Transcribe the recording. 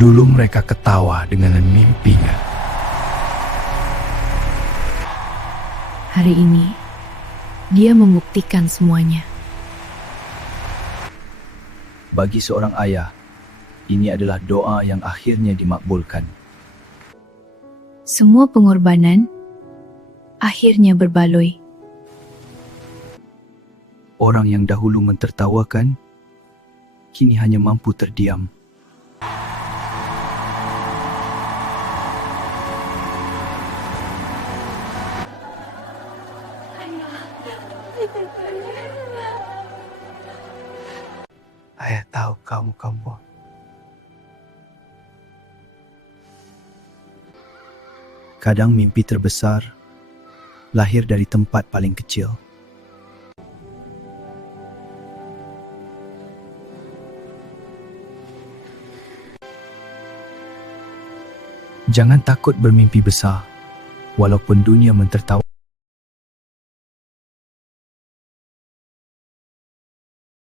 Dulu mereka ketawa dengan mimpinya. Hari ini, dia membuktikan semuanya. Bagi seorang ayah, ini adalah doa yang akhirnya dimakbulkan. Semua pengorbanan akhirnya berbaloi. Orang yang dahulu mentertawakan, kini hanya mampu terdiam. Ayah tahu kamu. Kadang mimpi terbesar lahir dari tempat paling kecil. Jangan takut bermimpi besar, walaupun dunia mentertawa.